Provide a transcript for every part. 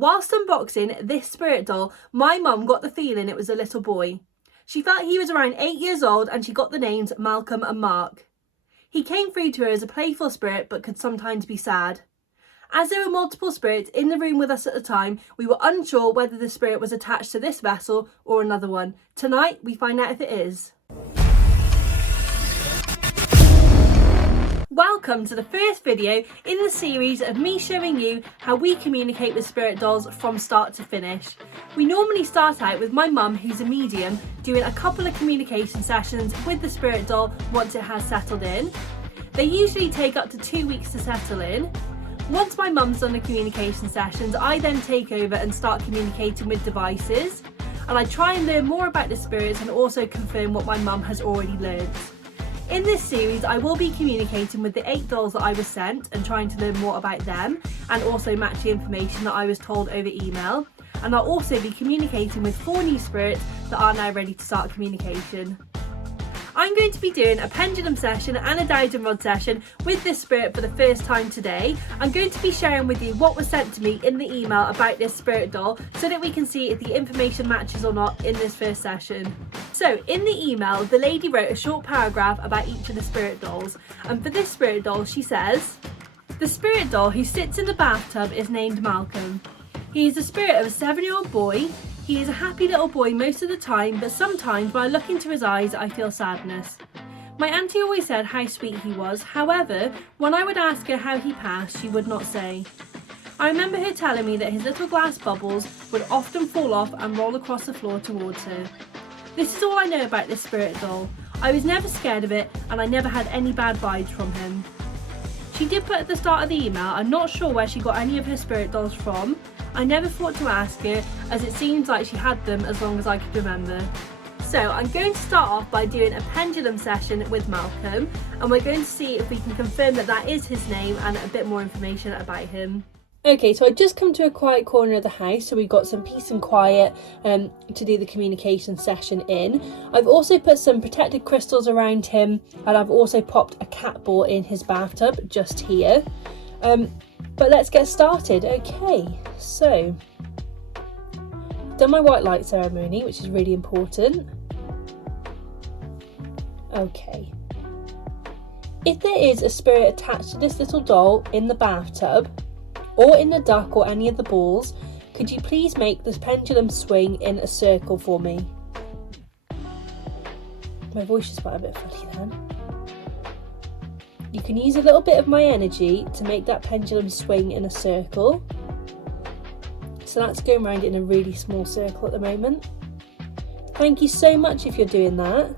Whilst unboxing this spirit doll, my mum got the feeling it was a little boy. She felt he was around 8 years old and she got the names Malcolm and Mark. He came through to her as a playful spirit but could sometimes be sad. As there were multiple spirits in the room with us at the time, we were unsure whether the spirit was attached to this vessel or another one. Tonight, we find out if it is. Welcome to the first video in the series of me showing you how we communicate with spirit dolls from start to finish. We normally start out with my mum, who's a medium, doing a couple of communication sessions with the spirit doll once it has settled in. They usually take up to 2 weeks to settle in. Once my mum's done the communication sessions, I then take over and start communicating with devices, and I try and learn more about the spirits and also confirm what my mum has already learned. In this series, I will be communicating with the 8 dolls that I was sent and trying to learn more about them and also match the information that I was told over email. And I'll also be communicating with 4 new spirits that are now ready to start communication. I'm going to be doing a pendulum session and a dowsing rod session with this spirit for the first time today. I'm going to be sharing with you what was sent to me in the email about this spirit doll so that we can see if the information matches or not in this first session. So in the email, the lady wrote a short paragraph about each of the spirit dolls, and for this spirit doll she says, "The spirit doll who sits in the bathtub is named Malcolm. He is the spirit of a 7-year-old boy. He is a happy little boy most of the time, but sometimes when I look into his eyes I feel sadness. My auntie always said how sweet he was, however, when I would ask her how he passed, she would not say. I remember her telling me that his little glass bubbles would often fall off and roll across the floor towards her. This is all I know about this spirit doll. I was never scared of it and I never had any bad vibes from him." She did put at the start of the email, "I'm not sure where she got any of her spirit dolls from. I never thought to ask her, as it seems like she had them as long as I could remember." So I'm going to start off by doing a pendulum session with Malcolm, and we're going to see if we can confirm that that is his name and a bit more information about him. Okay, so I just come to a quiet corner of the house, so we've got some peace and quiet to do the communication session in. I've also put some protected crystals around him, and I've also popped a cat ball in his bathtub just here. But let's get started. Okay, so done my white light ceremony, which is really important. Okay. If there is a spirit attached to this little doll in the bathtub, or in the duck or any of the balls, could you please make this pendulum swing in a circle for me? My voice just got a bit funny then. You can use a little bit of my energy to make that pendulum swing in a circle. So that's going around in a really small circle at the moment. Thank you so much if you're doing that.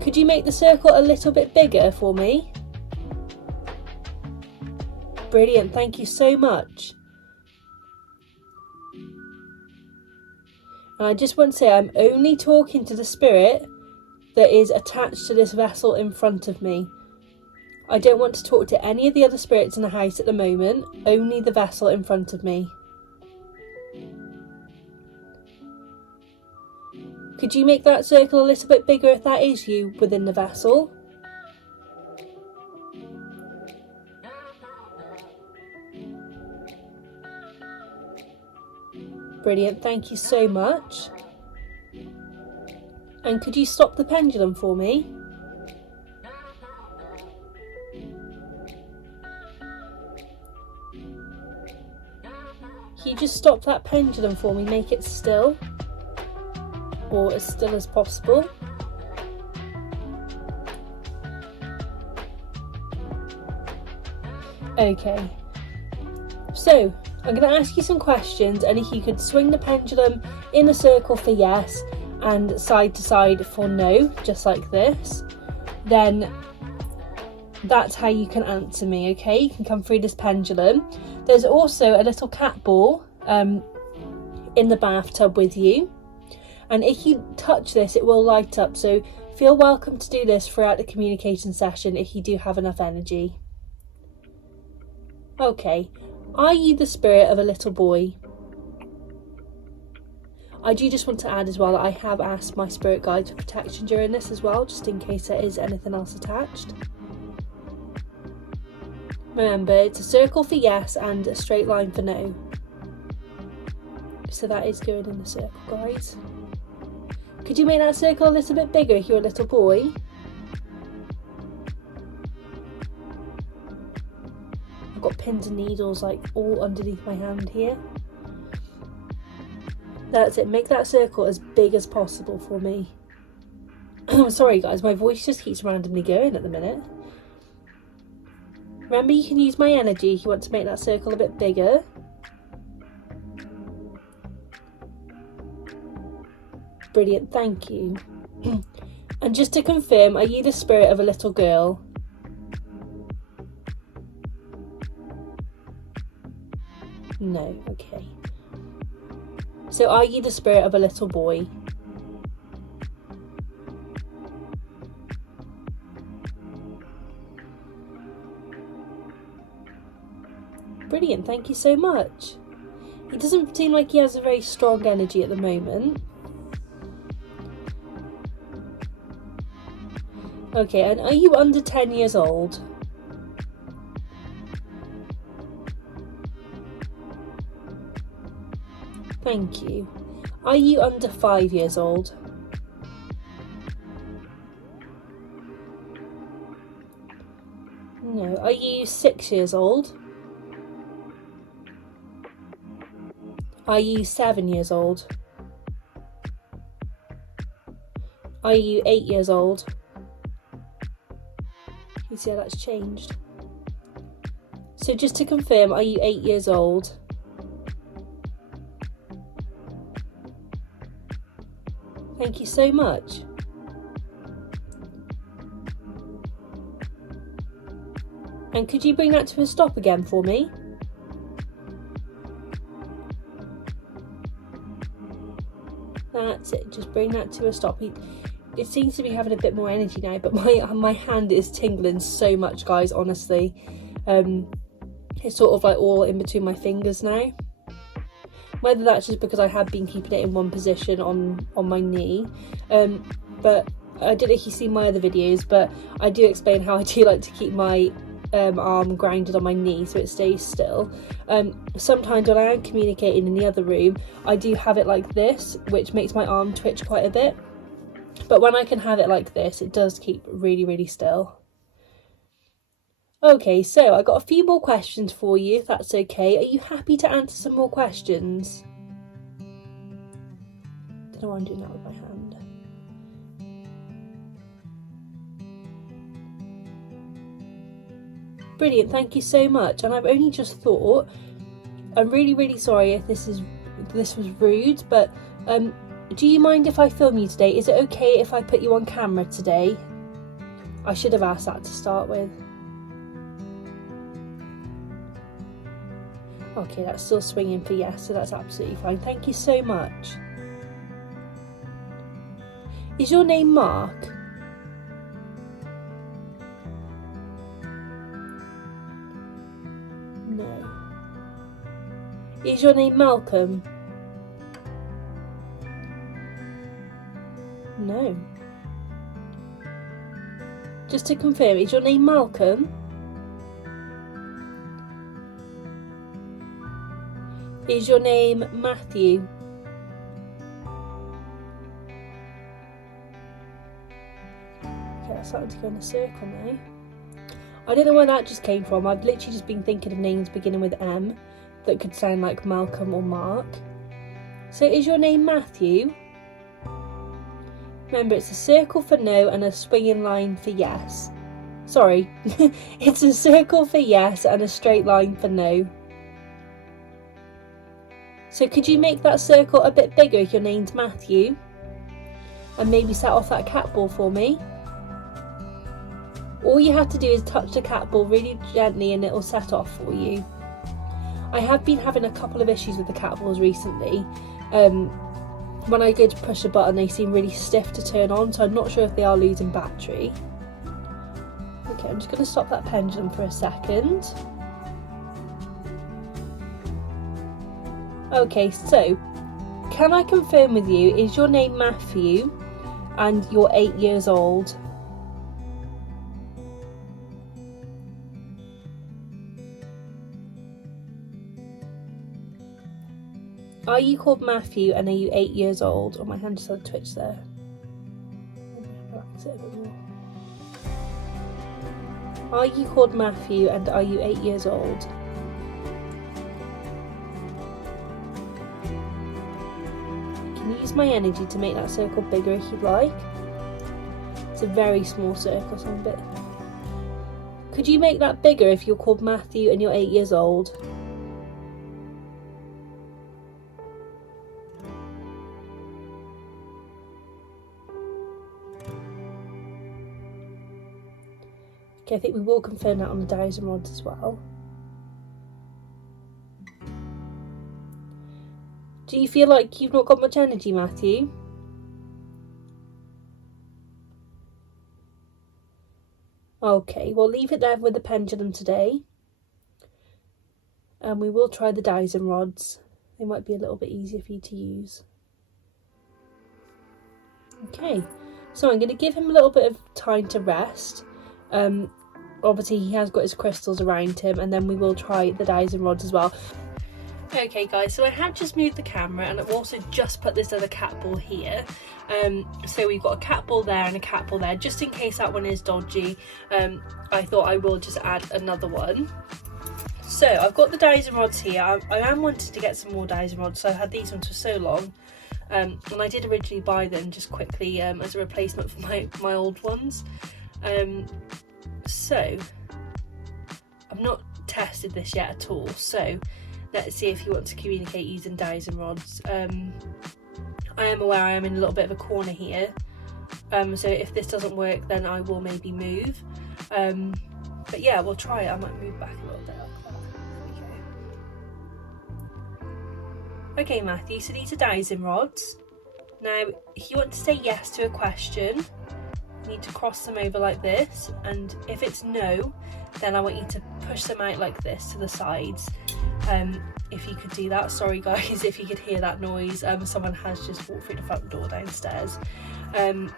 Could you make the circle a little bit bigger for me? Brilliant, thank you so much. And I just want to say I'm only talking to the spirit that is attached to this vessel in front of me. I don't want to talk to any of the other spirits in the house at the moment, only the vessel in front of me. Could you make that circle a little bit bigger if that is you within the vessel? Brilliant, thank you so much. And could you stop the pendulum for me? Can you just stop that pendulum for me, make it still? Or as still as possible? Okay. So, I'm going to ask you some questions, and if you could swing the pendulum in a circle for yes and side to side for no, just like this, then that's how you can answer me, okay? You can come through this pendulum. There's also a little cat ball in the bathtub with you, and if you touch this it will light up, so feel welcome to do this throughout the communication session if you do have enough energy. Okay. Are you the spirit of a little boy? I do just want to add as well that I have asked my spirit guides for protection during this as well, just in case there is anything else attached. Remember, it's a circle for yes and a straight line for no. So that is going in the circle, guys. Could you make that circle a little bit bigger if you're a little boy? I've got pins and needles like all underneath my hand here. That's it, make that circle as big as possible for me. I'm sorry guys, my voice just keeps randomly going at the minute. Remember, you can use my energy if you want to make that circle a bit bigger. Brilliant, thank you. And just to confirm, are you the spirit of a little girl? No, okay. So are you the spirit of a little boy? Brilliant, thank you so much. He doesn't seem like he has a very strong energy at the moment. Okay, and are you under 10 years old? Thank you. Are you under 5 years old? No. Are you 6 years old? Are you 7 years old? Are you 8 years old? You see how that's changed? So just to confirm, are you 8 years old? Thank you so much. And could you bring that to a stop again for me? That's it, just bring that to a stop. It seems to be having a bit more energy now, but my hand is tingling so much, guys, honestly. It's sort of like all in between my fingers now. Whether that's just because I have been keeping it in one position on my knee. But I don't know if you've seen my other videos, but I do explain how I do like to keep my arm grounded on my knee so it stays still. Sometimes when I am communicating in the other room, I do have it like this, which makes my arm twitch quite a bit. But when I can have it like this, it does keep really, really still. Okay, so I got a few more questions for you, if that's okay. Are you happy to answer some more questions? Don't know why I'm doing that with my hand. Brilliant, thank you so much. And I've only just thought, I'm really, really sorry if this was rude, but do you mind if I film you today? Is it okay if I put you on camera today? I should have asked that to start with. Okay, that's still swinging for yes, so that's absolutely fine. Thank you so much. Is your name Mark? No. Is your name Malcolm? No. Just to confirm, is your name Malcolm? Is your name Matthew? Okay, that's starting to go in a circle now. I don't know where that just came from. I've literally just been thinking of names beginning with M that could sound like Malcolm or Mark. So is your name Matthew? Remember, it's a circle for no and a swinging line for yes. Sorry, it's a circle for yes and a straight line for no. So could you make that circle a bit bigger if your name's Matthew? And maybe set off that cat ball for me? All you have to do is touch the cat ball really gently and it'll set off for you. I have been having a couple of issues with the cat balls recently. When I go to push a button, they seem really stiff to turn on, so I'm not sure if they are losing battery. Okay, I'm just going to stop that pendulum for a second. Okay, so can I confirm with you, is your name Matthew and you're 8 years old? Are you called Matthew and are you 8 years old? Oh, my hand just had twitch there. Relax it a bit more. Are you called Matthew and are you 8 years old? Can you use my energy to make that circle bigger if you'd like? It's a very small circle, so I'm a bit... Could you make that bigger if you're called Matthew and you're 8 years old? Okay, I think we will confirm that on the dowsing rods as well. Do you feel like you've not got much energy, Matthew? Okay, we'll leave it there with the pendulum today. And we will try the dowsing rods. They might be a little bit easier for you to use. Okay, so I'm going to give him a little bit of time to rest. Obviously he has got his crystals around him, and then we will try the dowsing rods as well. Okay guys, so I have just moved the camera and I've also just put this other cat ball here. So we've got a cat ball there and a cat ball there, just in case that one is dodgy. I thought I will just add another one. So I've got the dowsing rods here. I am wanting to get some more dowsing rods, so I've had these ones for so long. And I did originally buy them just quickly as a replacement for my old ones. So I've not tested this yet at all, so let's see if you want to communicate using dowsing rods. I am aware I am in a little bit of a corner here, so if this doesn't work then I will maybe move, but yeah, we'll try it. I might move back a little bit like that. There we go. Okay Matthew, so these are dowsing rods. Now if you want to say yes to a question, you need to cross them over like this, and if it's no, then I want you to push them out like this to the sides. If you could do that. Sorry guys if you could hear that noise, someone has just walked through the front door downstairs. So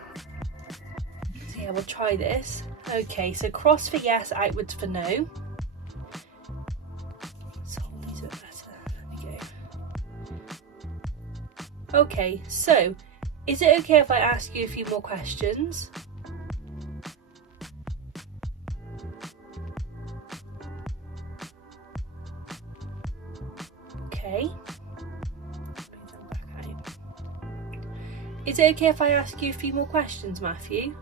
yeah, we'll try this. Okay, so cross for yes, outwards for no. So these a bit better. There we go. Okay, so is it okay if I ask you a few more questions? Okay. Bring them back out. Is it okay if I ask you a few more questions, Matthew?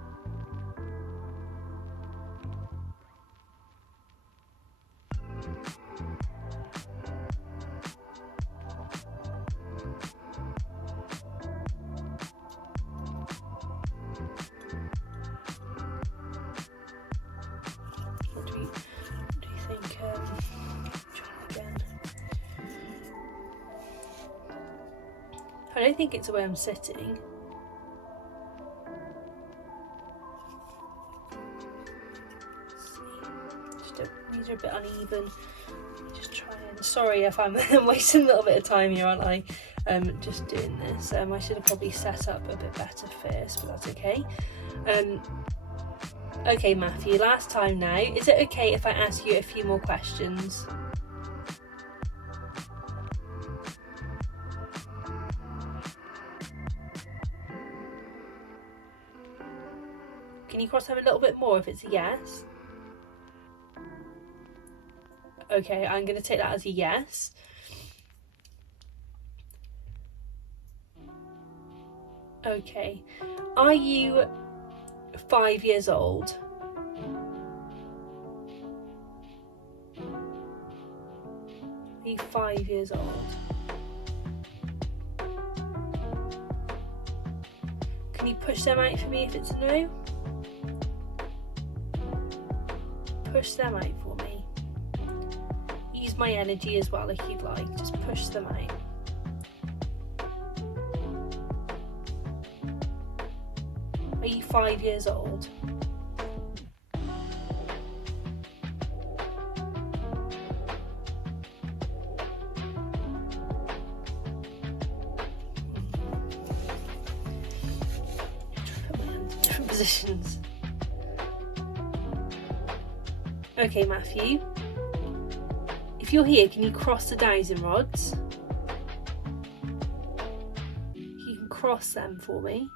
What do you think? Try again. I don't think it's the way I'm sitting. These are a bit uneven. Just try and... Sorry if I'm wasting a little bit of time here, aren't I? Just doing this. I should have probably set up a bit better first, but that's okay. Okay, Matthew, last time now. Is it okay if I ask you a few more questions? Can you cross over a little bit more if it's a yes? Okay, I'm going to take that as a yes. Okay, are you 5 years old? Are you 5 years old? Can you push them out for me if it's a no? Push them out for me. Use my energy as well if you'd like. Just push them out. Are you 5 years old? Put my hands in different positions. Okay, Matthew. If you're here, can you cross the dowsing rods? cross them for me?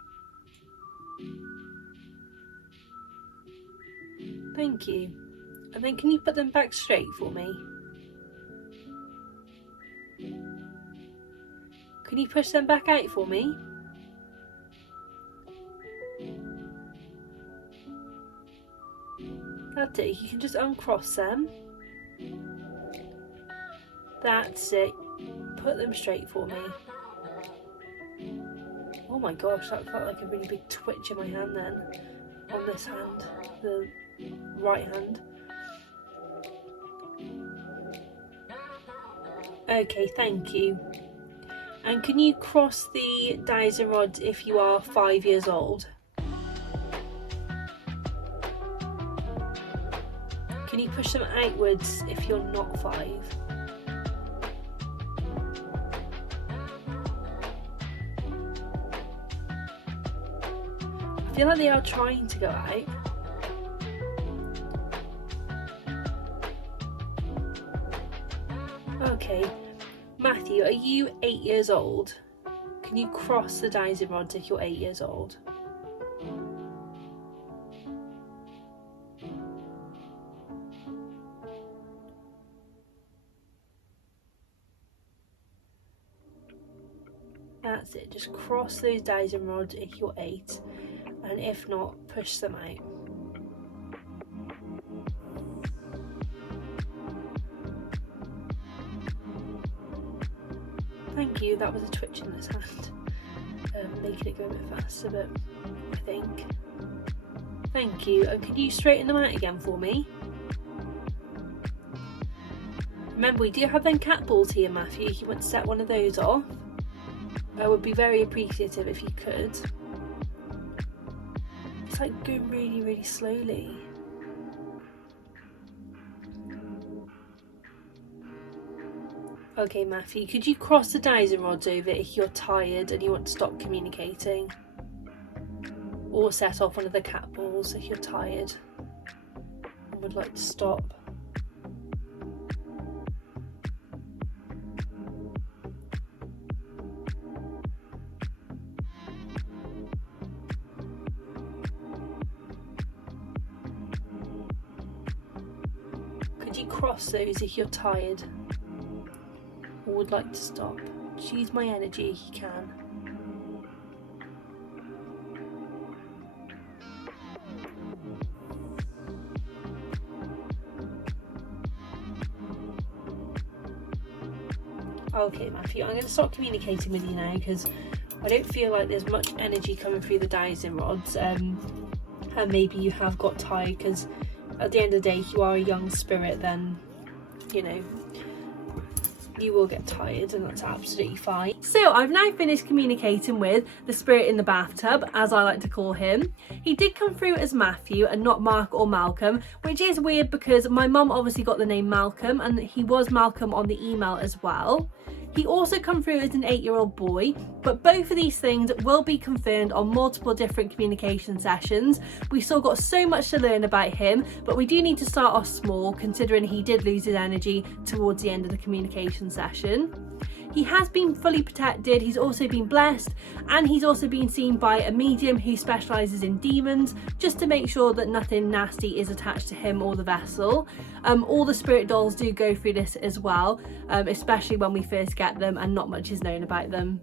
Thank you. And then can you put them back straight for me? Can you push them back out for me? That's it, you can just uncross them. That's it. Put them straight for me. Oh my gosh, that felt like a really big twitch in my hand then. On this hand, the right hand. Okay, thank you. And can you cross the dowsing rod if you are 5 years old? Can you push them outwards if you're not 5? I feel like they are trying to go out. Okay, Matthew, are you 8 years old? Can you cross the dowsing rods if you're 8 years old? That's it, just cross those dowsing rods if you're 8, and if not, push them out. Thank you, that was a twitch in this hand, making it go a bit faster, but I think. Thank you, and could you straighten them out again for me? Remember, we do have them cat balls here, Matthew, if you want to set one of those off. I would be very appreciative if you could. It's like going really, really slowly. Okay, Matthew, could you cross the dowsing rods over if you're tired and you want to stop communicating? Or set off one of the cat balls if you're tired and would like to stop. Could you cross those if you're tired or would like to stop? Just use my energy if you can. Okay, Matthew, I'm going to stop communicating with you now because I don't feel like there's much energy coming through the dowsing rods, and maybe you have got tired because at the end of the day, if you are a young spirit, then, you know, you will get tired, and that's absolutely fine. So I've now finished communicating with the spirit in the bathtub, as I like to call him. He did come through as Matthew and not Mark or Malcolm, which is weird because my mum obviously got the name Malcolm and he was Malcolm on the email as well. He also come through as an 8-year-old boy, but both of these things will be confirmed on multiple different communication sessions. We still got so much to learn about him, but we do need to start off small considering he did lose his energy towards the end of the communication session. He has been fully protected, he's also been blessed, and he's also been seen by a medium who specialises in demons, just to make sure that nothing nasty is attached to him or the vessel. All the spirit dolls do go through this as well, especially when we first get them and not much is known about them.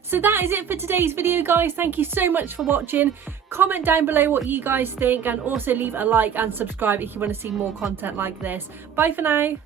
So that is it for today's video, guys. Thank you so much for watching. Comment down below what you guys think, and also leave a like and subscribe if you want to see more content like this. Bye for now.